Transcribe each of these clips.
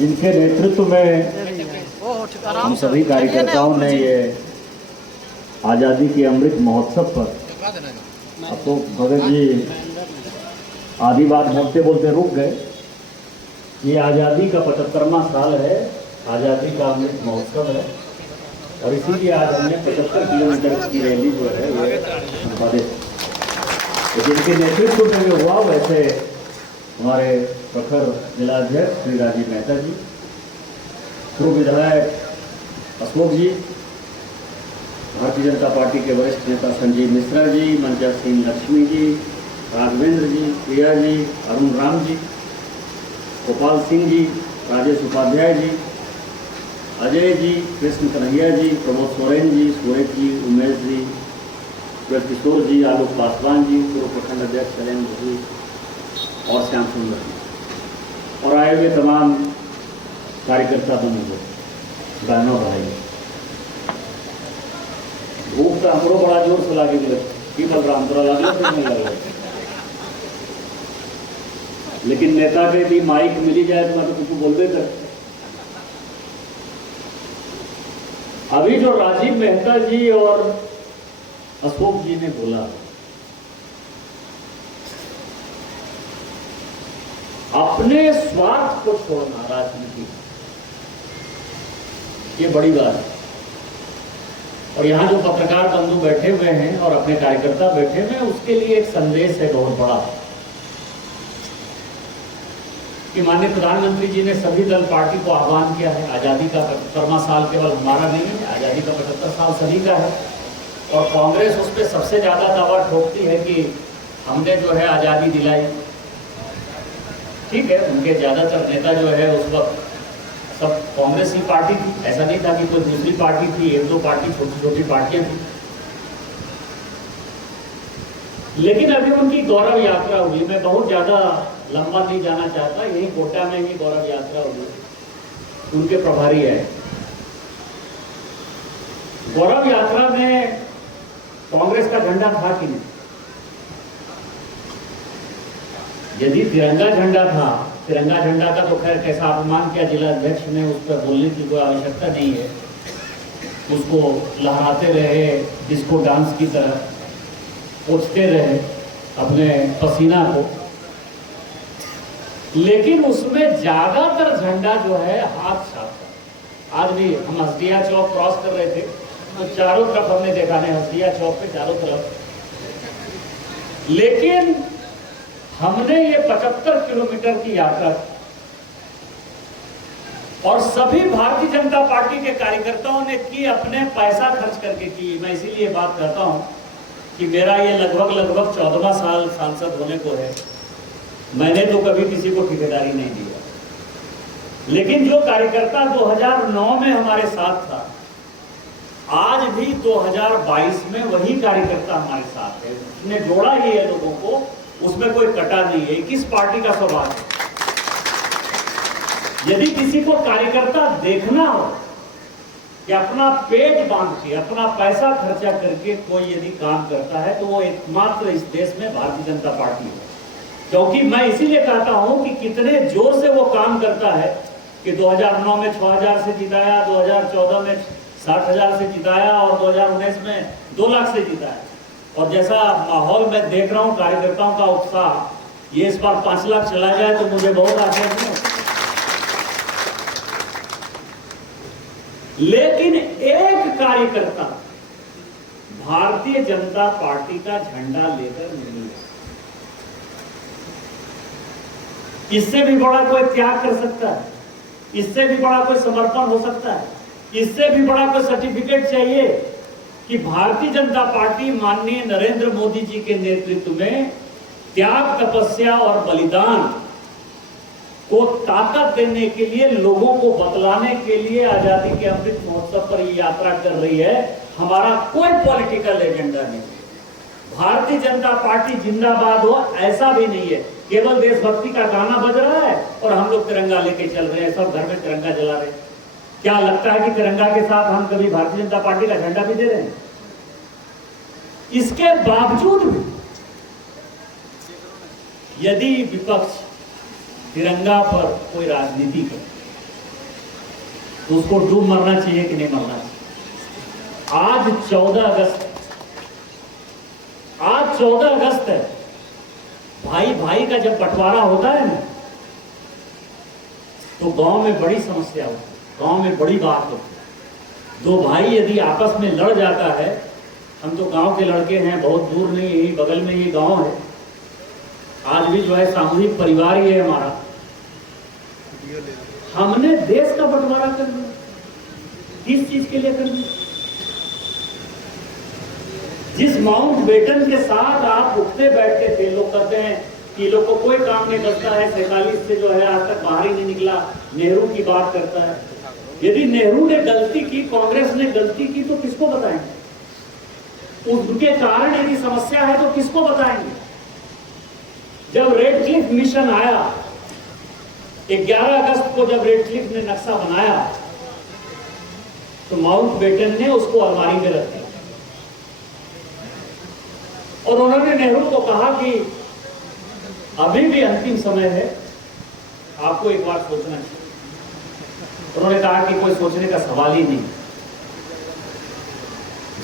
जिनके नेतृत्व में हम सभी कार्यकर्ताओं ने ये आज़ादी के अमृत महोत्सव पर अशोक भगत जी आधी बात बोलते बोलते रुक गए। ये आज़ादी का 75वां साल है, आज़ादी का अमृत महोत्सव है और इसीलिए आज हमने 75 किलोमीटर की रैली जो है ये संपादित, तो जिनके नेतृत्व में जो हुआ वैसे हमारे प्रखर जिलाध्यक्ष श्री राजीव मेहता जी, पूर्व विधायक अशोक जी, भारतीय जनता पार्टी के वरिष्ठ नेता संजीव मिश्रा जी, मंजा सिंह लक्ष्मी जी, राघवेंद्र जी, प्रिया जी, अरुण राम जी, गोपाल सिंह जी, राजेश उपाध्याय जी, अजय जी, कृष्ण कन्हैया जी, प्रमोद सोरेन जी, सूरज जी, उमेश जी, किशोर जी, आलोक पासवान जी, पूर्व प्रखंड अध्यक्ष शैलेंद्र जी और श्याम सुंदर जी और आए हुए तमाम कार्यकर्ता बंधु बहनों भाई। भूख तो हमरो बड़ा जोर से लागे कि बलराम तोरा लगे लेकिन नेता के भी माइक मिली जाए तो मैं तो कुछ बोलते कर। अभी जो राजीव मेहता जी और अशोक जी ने बोला, अपने स्वार्थ को छोड़ना राजनीति, ये बड़ी बात है। और यहां जो पत्रकार बंधु बैठे हुए हैं और अपने कार्यकर्ता बैठे हुए हैं, उसके लिए एक संदेश है बहुत बड़ा कि माननीय प्रधानमंत्री जी ने सभी दल पार्टी को आह्वान किया है। आज़ादी का 75वां साल केवल हमारा नहीं है, आज़ादी का 75 साल सभी का है और कांग्रेस उस पर सबसे ज़्यादा दावा ठोकती है कि हमने जो है आज़ादी दिलाई। ठीक है, उनके ज़्यादातर नेता जो है उस वक्त सब कांग्रेस की पार्टी थी, ऐसा नहीं था कि कोई दूसरी पार्टी थी, एक दो पार्टी छोटी छोटी पार्टियां थी। लेकिन अभी उनकी गौरव यात्रा हुई, मैं बहुत ज्यादा लंबा नहीं जाना चाहता, यही कोटा में ही गौरव यात्रा हुई, उनके प्रभारी है। गौरव यात्रा में कांग्रेस का झंडा था कि नहीं? यदि तिरंगा झंडा था, तिरंगा झंडा का तो खैर कैसा अपमान किया जिला अध्यक्ष ने, उस पर बोलने की कोई आवश्यकता नहीं है। उसको लहराते रहे, डिस्को डांस की तरह पोंछते रहे अपने पसीना को, लेकिन उसमें ज्यादातर झंडा जो है हाथ छाप। आज भी हम हसदिया चौक क्रॉस कर रहे थे तो चारों तरफ हमने देखा है, हसदिया चौक पे चारों तरफ, लेकिन हमने ये 75 किलोमीटर की यात्रा और सभी भारतीय जनता पार्टी के कार्यकर्ताओं ने की, अपने पैसा खर्च करके की। मैं इसीलिए बात करता हूं कि मेरा ये लगभग 14वां साल सांसद होने को है। मैंने तो कभी किसी को ठेकेदारी नहीं दिया, लेकिन जो कार्यकर्ता 2009 में हमारे साथ था, आज भी 2022 में वही कार्यकर्ता हमारे साथ है। उसने जोड़ा ही है लोगों को, उसमें कोई कटा नहीं है। किस पार्टी का स्वभाव है? यदि किसी को कार्यकर्ता देखना हो कि अपना पेट बांध के, अपना पैसा खर्चा करके कोई यदि काम करता है, तो वो एकमात्र इस देश में भारतीय जनता पार्टी है। क्योंकि मैं इसीलिए कहता हूं कि कितने जोर से वो काम करता है कि 2009 में 6000 से जिताया, 2014 में 60,000 से जिताया और 2019 में 2 लाख से जिताया। और जैसा माहौल मैं देख रहा हूं, कार्यकर्ताओं का उत्साह, ये इस बार 5 लाख चला जाए तो मुझे बहुत आशा है। लेकिन एक कार्यकर्ता भारतीय जनता पार्टी का झंडा लेकर नहीं है। इससे भी बड़ा कोई त्याग कर सकता है? इससे भी बड़ा कोई समर्पण हो सकता है? इससे भी बड़ा कोई सर्टिफिकेट चाहिए कि भारतीय जनता पार्टी माननीय नरेंद्र मोदी जी के नेतृत्व में त्याग, तपस्या और बलिदान को ताकत देने के लिए, लोगों को बतलाने के लिए आजादी के अमृत महोत्सव पर ये यात्रा कर रही है। हमारा कोई पॉलिटिकल एजेंडा नहीं है। भारतीय जनता पार्टी जिंदाबाद हो ऐसा भी नहीं है। केवल देशभक्ति का गाना बज रहा है और हम लोग तिरंगा लेके चल रहे हैं, सब घर में तिरंगा जला रहे हैं। क्या लगता है कि तिरंगा के साथ हम कभी भारतीय जनता पार्टी का झंडा भी दे रहे हैं? इसके बावजूद भी यदि विपक्ष तिरंगा पर कोई राजनीति करे, तो उसको डूब मरना चाहिए कि नहीं मरना चाहिए? आज 14 अगस्त, आज 14 अगस्त है। भाई भाई का जब बंटवारा होता है ना, तो गांव में बड़ी समस्या होती है, गांव में बड़ी बात होती है। दो भाई यदि आपस में लड़ जाता है, हम तो गांव के लड़के हैं, बहुत दूर नहीं, यही बगल में ये गांव है। आज भी जो है सामूहिक परिवार ही है हमारा। हमने देश का बंटवारा कर दिया, किस चीज के लिए कर दिया? जिस माउंट बेटन के साथ आप उठते बैठते थे, लोग कहते हैं कि लोग को कोई काम नहीं बचता है, 47 से जो है आज तक बाहर ही नहीं निकला, नेहरू की बात करता है। यदि नेहरू ने गलती की, कांग्रेस ने गलती की, तो किसको बताएंगे? उनके कारण यदि समस्या है तो किसको बताएंगे? जब रेड क्लिफ मिशन आया, 11 अगस्त को जब रेड क्लिफ ने नक्शा बनाया, तो माउंट बेटन ने उसको अलमारी में रख दिया और उन्होंने नेहरू को कहा कि अभी भी अंतिम समय है, आपको एक बार सोचना चाहिए। उन्होंने कहा कि कोई सोचने का सवाल ही नहीं।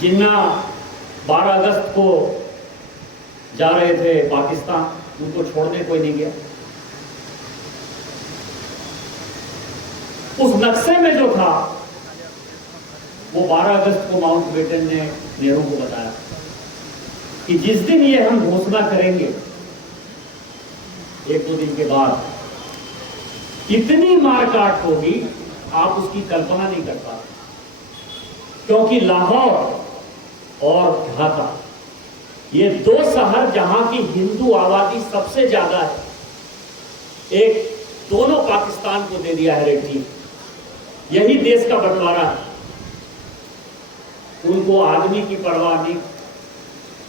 जिन्ना 12 अगस्त को जा रहे थे पाकिस्तान, उनको छोड़ने कोई नहीं गया। उस नक्शे में जो था वो 12 अगस्त को माउंट बेटन ने नेहरू को बताया कि जिस दिन ये हम घोषणा करेंगे, 1-2 दिन के बाद इतनी मारकाट होगी, आप उसकी कल्पना नहीं कर पाते। क्योंकि लाहौर और ढाका, ये 2 शहर जहां की हिंदू आबादी सबसे ज्यादा है, एक दोनों पाकिस्तान को दे दिया है रेड्डी। यही देश का बंटवारा है। उनको आदमी की परवाह नहीं,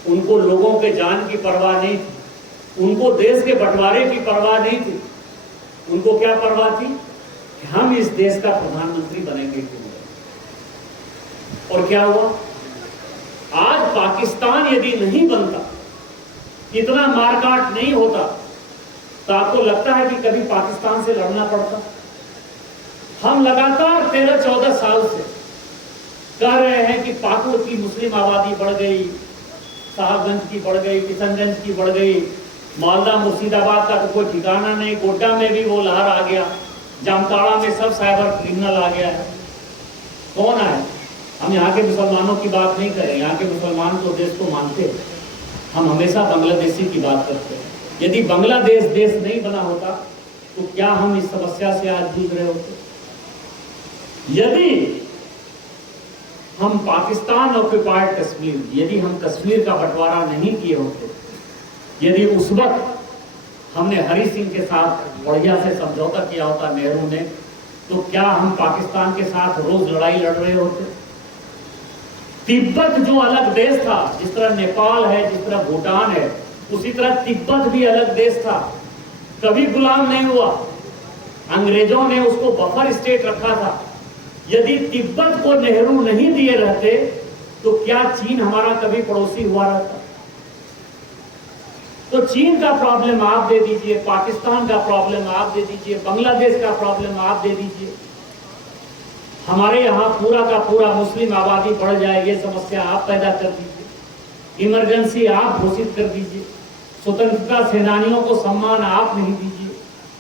उनको लोगों के जान की परवाह नहीं, उनको देश के बंटवारे की परवाह नहीं थी। उनको क्या परवाह थी कि हम इस देश का प्रधानमंत्री बनेंगे क्यों। और क्या हुआ? आज पाकिस्तान यदि नहीं बनता, इतना मारकाट नहीं होता, तो आपको लगता है कि कभी पाकिस्तान से लड़ना पड़ता? हम लगातार 13-14 साल से कह रहे हैं कि पाकुड़ की मुस्लिम आबादी बढ़ गई, साहबगंज की बढ़ गई, किशनगंज की बढ़ गई, मालदा मुर्शिदाबाद का तो कोई ठिकाना नहीं, गोड्डा में भी वो लहर आ गया, जामताड़ा में सब साइबर क्रिमिनल आ गया है। कौन आए? हम यहाँ के मुसलमानों की बात नहीं करें, यहाँ के मुसलमान तो देश को मानते हैं। हम हमेशा बांग्लादेशी की बात करते हैं। यदि बांग्लादेश देश नहीं बना होता तो क्या हम इस समस्या से आज जूझ रहे होते? यदि हम पाकिस्तान ऑक्युपाइड कश्मीर, यदि हम कश्मीर का बंटवारा नहीं किए होते, यदि उस वक्त हमने हरि सिंह के साथ बढ़िया से समझौता किया होता नेहरू ने, तो क्या हम पाकिस्तान के साथ रोज लड़ाई लड़ रहे होते? तिब्बत जो अलग देश था, जिस तरह नेपाल है, जिस तरह भूटान है, उसी तरह तिब्बत भी अलग देश था, कभी गुलाम नहीं हुआ। अंग्रेजों ने उसको बफर स्टेट रखा था। यदि तिब्बत को नेहरू नहीं दिए रहते तो क्या चीन हमारा कभी पड़ोसी हुआ रहता? तो चीन का प्रॉब्लम आप दे दीजिए, पाकिस्तान का प्रॉब्लम आप दे दीजिए, बांग्लादेश का प्रॉब्लम आप दे दीजिए, हमारे यहाँ पूरा का पूरा मुस्लिम आबादी बढ़ जाए, ये समस्या आप पैदा कर दीजिए, इमरजेंसी आप घोषित कर दीजिए, स्वतंत्रता सेनानियों को सम्मान आप नहीं दीजिए,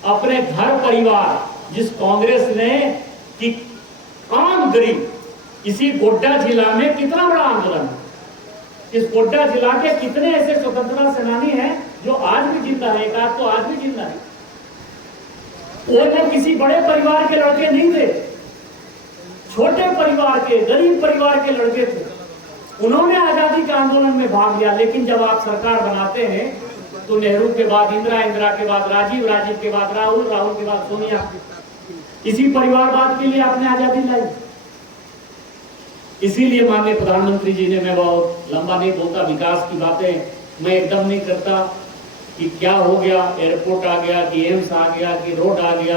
अपने घर परिवार, जिस कांग्रेस ने कि आम गरीब, इसी गोड्डा जिला में कितना बड़ा आंदोलन है, इस गोड्डा जिला के कितने ऐसे स्वतंत्रता सेनानी हैं जो आज भी जिंदा है, एक आध तो आज भी जिंदा है। वो लोग किसी बड़े परिवार के लड़के नहीं थे, छोटे परिवार के, गरीब परिवार के लड़के थे। उन्होंने आजादी के आंदोलन में भाग लिया। लेकिन जब आप सरकार बनाते हैं तो नेहरू के बाद इंदिरा, इंदिरा के बाद राजीव, राजीव के बाद राहुल, राहुल के बाद सोनिया, इसी परिवारवाद के लिए आपने आजादी लाई। इसीलिए माननीय प्रधानमंत्री जी ने, मैं बहुत लंबा नहीं बोलता, विकास की बातें मैं एकदम नहीं करता कि क्या हो गया, एयरपोर्ट आ गया, कि एम्स आ गया, कि रोड आ गया,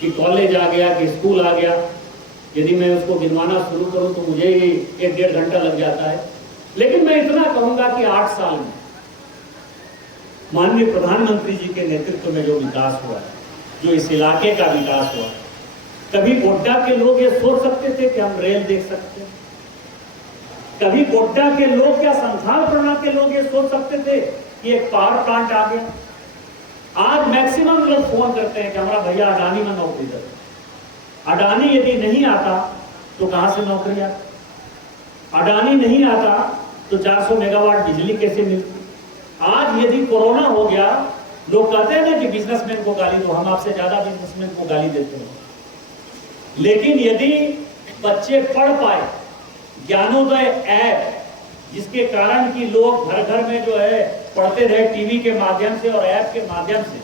कि कॉलेज आ गया, कि स्कूल आ गया। यदि मैं उसको गिनवाना शुरू करूं तो मुझे ही 1-1.5 घंटा लग जाता है। लेकिन मैं इतना कहूंगा कि 8 साल में माननीय प्रधानमंत्री जी के नेतृत्व में जो विकास हुआ है, जो इस इलाके का विकास हुआ, कभी गोड्डा के लोग ये सोच सकते थे कि हम रेल देख सकते हैं? कभी गोड्डा के लोग या संथालपरगना के लोग ये सोच सकते थे कि एक पावर प्लांट आ गया? आज मैक्सिमम लोग फोन करते हैं कि हमारा भैया अडानी में नौकरी दे। अडानी यदि नहीं आता तो कहां से नौकरी आती? अडानी नहीं आता तो 400 मेगावाट बिजली कैसे मिलती? आज यदि कोरोना हो गया, लोग कहते हैं ना कि बिजनेसमैन को गाली दो, हम आपसे ज्यादा बिजनेसमैन को गाली देते हैं। लेकिन यदि बच्चे पढ़ पाए, ज्ञानोदय ऐप जिसके कारण कि लोग घर घर में जो है पढ़ते रहे टीवी के माध्यम से और ऐप के माध्यम से,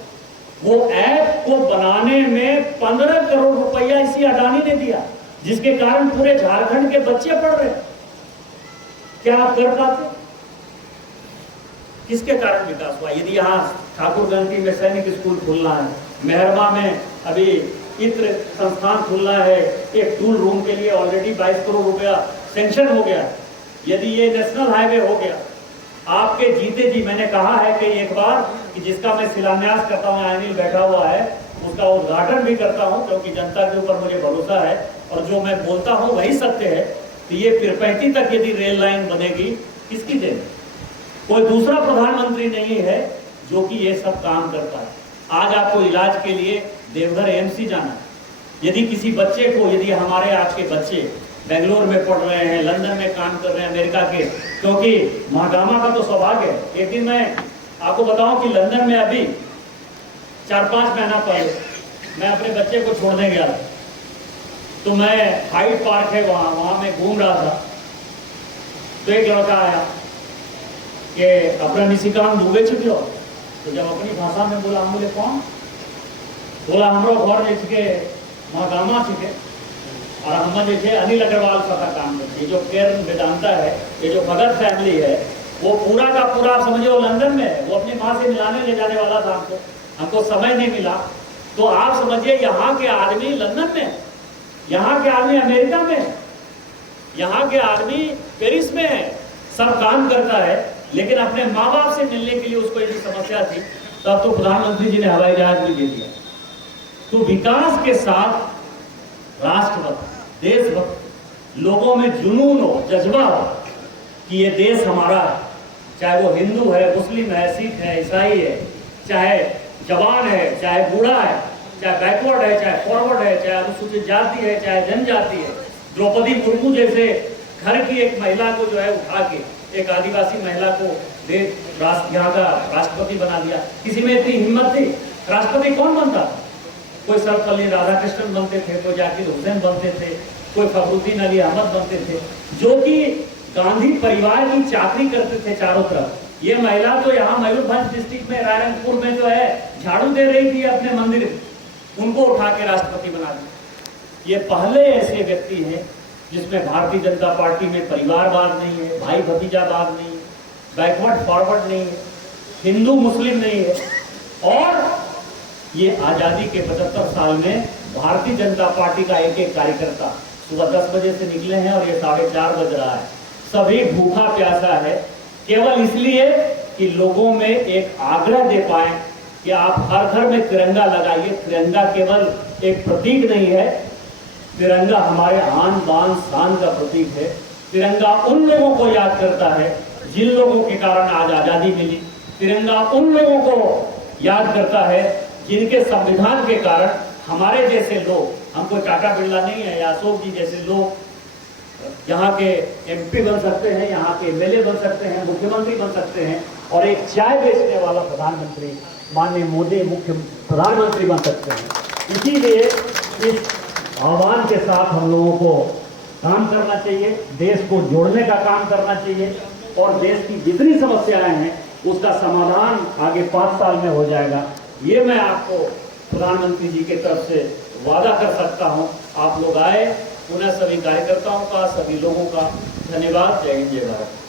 वो ऐप को बनाने में 15 करोड़ रुपया इसी अडानी ने दिया, जिसके कारण पूरे झारखंड के बच्चे पढ़ रहे। क्या आप कर पाते? किसके कारण विकास हुआ? यदि यहाँ ठाकुरगंज में सैनिक स्कूल खुलना है, मेहरमा में अभी इत्र संस्थान खुलना है, एक टूल रूम के लिए ऑलरेडी 22 करोड़ रुपया सेंक्शन हो गया, यदि ये नेशनल हाईवे हो गया, आपके जीते जी मैंने कहा है कि एक बार कि जिसका मैं शिलान्यास करता हूँ, अनिल बैठा हुआ है, उसका उद्घाटन भी करता हूँ, क्योंकि जनता के ऊपर मुझे भरोसा है और जो मैं बोलता हूँ वही सत्य है। तो ये पिरपैती तक यदि रेल लाइन बनेगी, किसकी देन? कोई दूसरा प्रधानमंत्री नहीं है जो कि ये सब काम करता है। आज आपको इलाज के लिए देवघर एएमसी जाना है, यदि किसी बच्चे को, यदि हमारे आपके बच्चे बेंगलोर में पढ़ रहे हैं, लंदन में काम कर रहे हैं, अमेरिका के, क्योंकि महागामा का तो सौभाग्य है। एक दिन मैं आपको बताऊं कि लंदन में अभी 4-5 महीना पहले मैं अपने बच्चे को छोड़ने गया था, तो मैं हाइड पार्क है वहाँ मैं घूम रहा था, तो एक लड़का आया कि अपना निशिकांत दुबे चुके हो? तो जब अपनी भाषा में बोला, हम बोले कौन? बोला हमारा घर जैसे महागामा चुके और हम जैसे अनिल अग्रवाल का काम करते हैं, जो केरन वेदांता है, ये जो भगत फैमिली है, वो पूरा का पूरा समझो लंदन में है। वो अपनी माँ से मिलाने ले जाने वाला था, हमको समय नहीं मिला। तो आप समझिए यहाँ के आदमी लंदन में, यहाँ के आदमी अमेरिका में, यहाँ के आदमी पेरिस में है, सब काम करता है, लेकिन अपने माँ बाप से मिलने के लिए उसको यदि समस्या थी, तब तो प्रधानमंत्री जी ने हवाई जहाज भी दे दिया। तो विकास के साथ राष्ट्रभक्त, देशभक्त लोगों में जुनून हो, जज्बा हो कि ये देश हमारा है, चाहे वो हिंदू है, मुस्लिम है, सिख है, ईसाई है, चाहे जवान है, चाहे बूढ़ा है, चाहे बैकवर्ड है, चाहे फॉरवर्ड है, चाहे अनुसूचित जाति है, चाहे जनजाति है। द्रौपदी मुर्मू जैसे घर की एक महिला को जो है उठा के, एक आदिवासी महिला को यहाँ का राष्ट्रपति बना दिया। किसी में इतनी हिम्मत थी? राष्ट्रपति कौन बनता था? कोई सर्वपल्ली राधाकृष्णन बनते थे, कोई जाकिर हुसैन बनते थे, कोई फखरुद्दीन अली अहमद बनते थे, जो कि गांधी परिवार की चाकरी करते थे चारों तरफ। ये महिला तो यहाँ मयूरभंज डिस्ट्रिक्ट में रायरंगपुर में जो है झाड़ू दे रही थी अपने मंदिर, उनको उठा के राष्ट्रपति बना दिया। ये पहले ऐसे व्यक्ति हैं जिसमें भारतीय जनता पार्टी में परिवारवाद नहीं है, भाई भतीजावाद नहीं है, बैकवर्ड फॉरवर्ड नहीं है, हिंदू मुस्लिम नहीं है। और ये आजादी के 75 साल में भारतीय जनता पार्टी का एक एक कार्यकर्ता सुबह 10 बजे से निकले हैं और ये 4:30 बज रहा है, सभी भूखा प्यासा है, केवल इसलिए कि लोगों में एक आग्रह दे पाए कि आप हर घर में तिरंगा लगाइए। तिरंगा केवल एक प्रतीक नहीं है, तिरंगा हमारे आन बान शान का प्रतीक है। तिरंगा उन लोगों को याद करता है जिन लोगों के कारण आज आजादी मिली। तिरंगा उन लोगों को याद करता है जिनके संविधान के कारण हमारे जैसे लोग, हमको टाटा बिरला नहीं है या अशोक जी जैसे लोग यहाँ के एमपी बन सकते हैं, यहाँ के एमएलए बन सकते हैं, मुख्यमंत्री बन सकते हैं, और एक चाय बेचने वाला प्रधानमंत्री माननीय मोदी मुख्य प्रधानमंत्री बन सकते हैं। इसीलिए इस आह्वान के साथ हम लोगों को काम करना चाहिए, देश को जोड़ने का काम करना चाहिए, और देश की जितनी समस्याएं हैं उसका समाधान आगे 5 साल में हो जाएगा। ये मैं आपको प्रधानमंत्री जी के तरफ से वादा कर सकता हूं। आप लोग आए, पुनः सभी कार्यकर्ताओं का, सभी लोगों का धन्यवाद। जय हिंद, जय भारत।